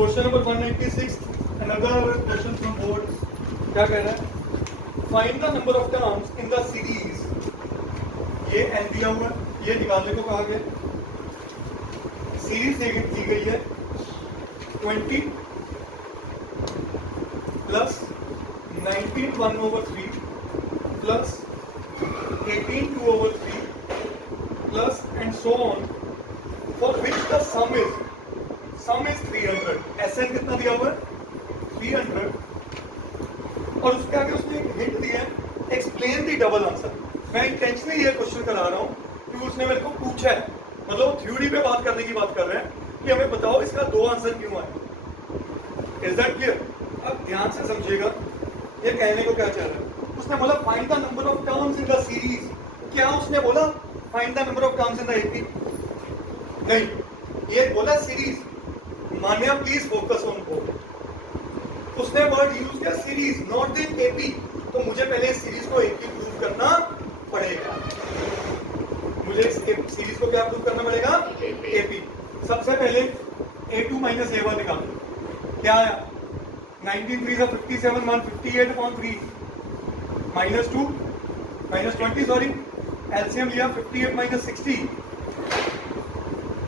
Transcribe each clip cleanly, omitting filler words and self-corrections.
Question number 196, another question from board. क्या कह रहा है? Find the number of terms in the series. ये n दिया हुआ है, ये निकालने को कहा गया. सीरीज दी गई है 20 plus 19 1/3 plus 18 2/3 plus and so on, for which the some is 300. Sn कितना दिया हुआ है? 300. और उसके आगे उसने एक हिंट दिया है, एक्सप्लेन द डबल आंसर. मैं इंटेंशनली ये क्वेश्चन करा रहा हूँ क्योंकि उसने मेरे को पूछा है, मतलब थ्योरी पे बात करने की बात कर रहे हैं कि हमें बताओ इसका 2 आंसर क्यों आए. Is that clear? अब ध्यान से समझिएगा ये कहने को क्या चाह रहा है. उसने बोला find the number of terms in the series. क्या उसने बोला find the number of terms in the AP? नहीं, ये बोला series. Manya please focus on board. उसने वर्ड यूज किया सीरीज, नॉट इन एपी. तो मुझे पहले इस सीरीज को एपी प्रूव करना पड़ेगा. मुझे इस सीरीज को क्या प्रूव करना पड़ेगा? एपी. सबसे पहले a2 माइनस a1 निकालो. क्या आया? 19 3 57 158/3 माइनस 2 माइनस 20 सॉरी. एलसीएम लिया 58 minus 60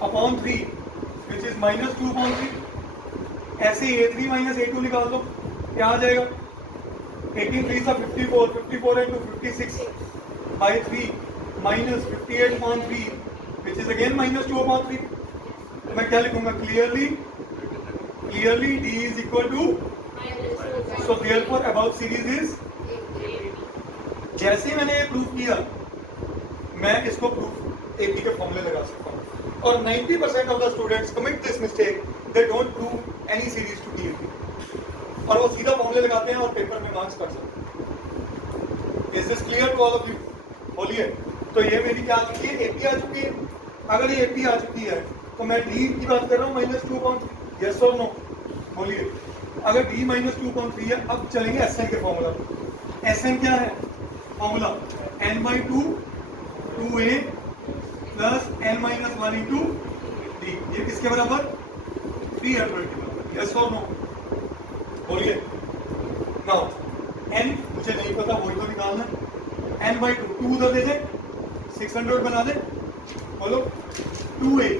upon 3 which is minus 2/3. ऐसे a3 माइनस a2 निकाल दो. क्या आ जाएगा? 18 3 54 54 into 56 by 3 minus 58/3 which is again minus 2/3. तो मैं क्या लिखूंगा? Clearly d is equal to, so therefore above series is. जैसे ही मैंने ये प्रूव किया, मैं इसको प्रूफ एपी के फॉर्मूले लगा सकता हूँ. और 90% of the students commit this mistake, they don't prove any series to the AP. और वो सीधा फॉर्मूले लगाते हैं और पेपर में मार्क्स कर सकते हैं. Is this clear to all of you? बोलिए. तो ये मेरी क्या आ चुकी है? एपी आ चुकी है. अगर ये एपी आ चुकी है तो मैं डी की बात कर रहा हूँ माइनस 2/3. Yes or no? बोलिए. अगर डी माइनस 2/3 है, अब चलेंगे एसएन के फॉर्मूला. एसएन क्या है formula? n/2 2a plus n-1 into D. ये किसके बराबर? 300 के बराबर. Yes or no? बोलिए. नाउ n मुझे नहीं पता, वही तो निकालना. n/2 2 उधर दे दे, 600 बना दे. बोलो. 2a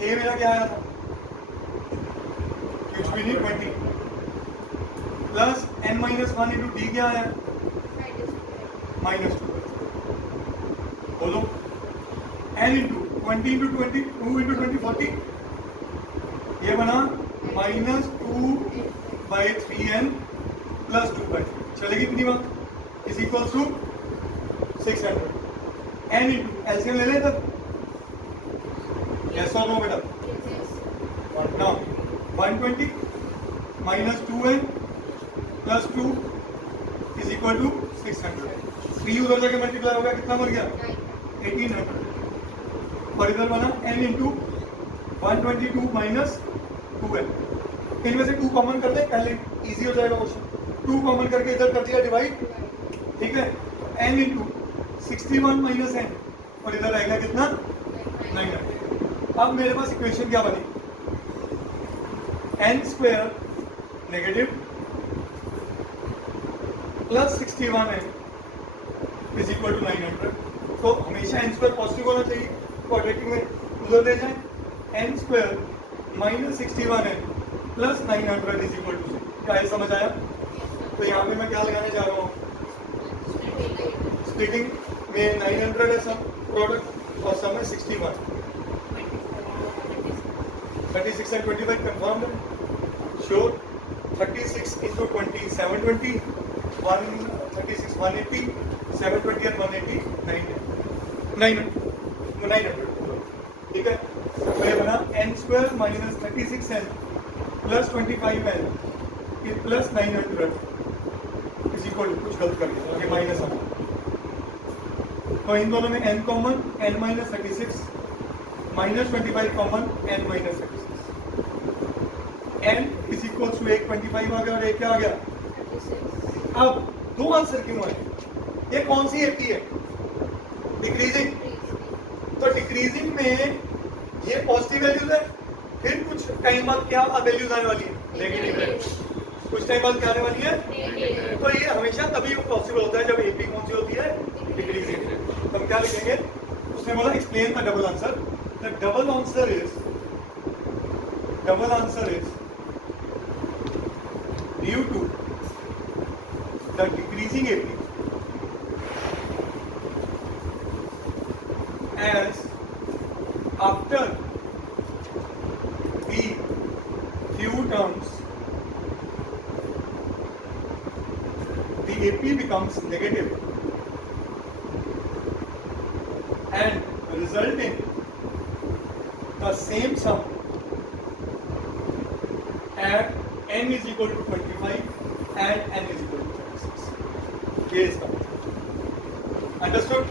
मेरा क्या आया था? कुछ भी नहीं, 20 प्लस n-1 इंटू डी क्या आया? -2. बोलो. n into 20 into 20 2 into 20 40. ये बना -2/3n प्लस 2/3. चलेगी कितनी बात? Is equal to 600. n into LCM ले लें तब. यस और नो बेटा? Now 120 minus 2n plus 2 is equal to 600. 3 उधर जाके मल्टीप्लाई हो गया, कितना बन गया? 1800. और इधर बना n इंटू 122 माइनस 2n. इनमें से 2 कॉमन कर दे पहले, इजी हो जाएगा क्वेश्चन. 2 कॉमन करके इधर कर दिया डिवाइड. ठीक है. n इंटू 61 माइनस n और इधर आएगा कितना? 900. अब मेरे पास इक्वेशन क्या बनी? n square negative plus 61n is equal to 900. तो हमेशा n स्क्वायर पॉजिटिव होना चाहिए. क्वाड्रेटिक में उधर ले जाएं. n square minus 61n plus 900 is equal to. क्या ये समझ आया? तो यहाँ पे मैं क्या लगाने जा रहा हूँ? स्प्लिटिंग में 900 है सम प्रोडक्ट और सम है 61. 36 and 25 कंफर्म है? श्योर. 36 into 20 720, 136 180, 720 and 180 900. ठीक है. तो ये बना n square minus 36n plus 25n plus 900 is equal to, कुछ गलत कर दिया ये माइनस आ. तो इन दोनों में n common, n-36 minus 25 common, n-36. n is equal to 125 आ गया और एक क्या आ गया? 36. अब 2 आंसर क्यों आए? ये कौन सी एपी है? डिक्रीजिंग. तो डिक्रीजिंग में ये पॉजिटिव वैल्यूज है, फिर कुछ टाइम बाद क्या वैल्यूज आने वाली है नेगेटिव, कुछ टाइम बाद क्या आने वाली है। तो ये हमेशा तभी पॉसिबल होता है जब एपी कौन सी होती है, डिक्रीजिंग। तो हम क्या लिखेंगे, उसने बोला explain the double answer. The double answer is due to the decreasing AP as after the few terms the AP becomes negative and result in the same sum at n is equal to 25 and n is equal to 36. Here is the understood.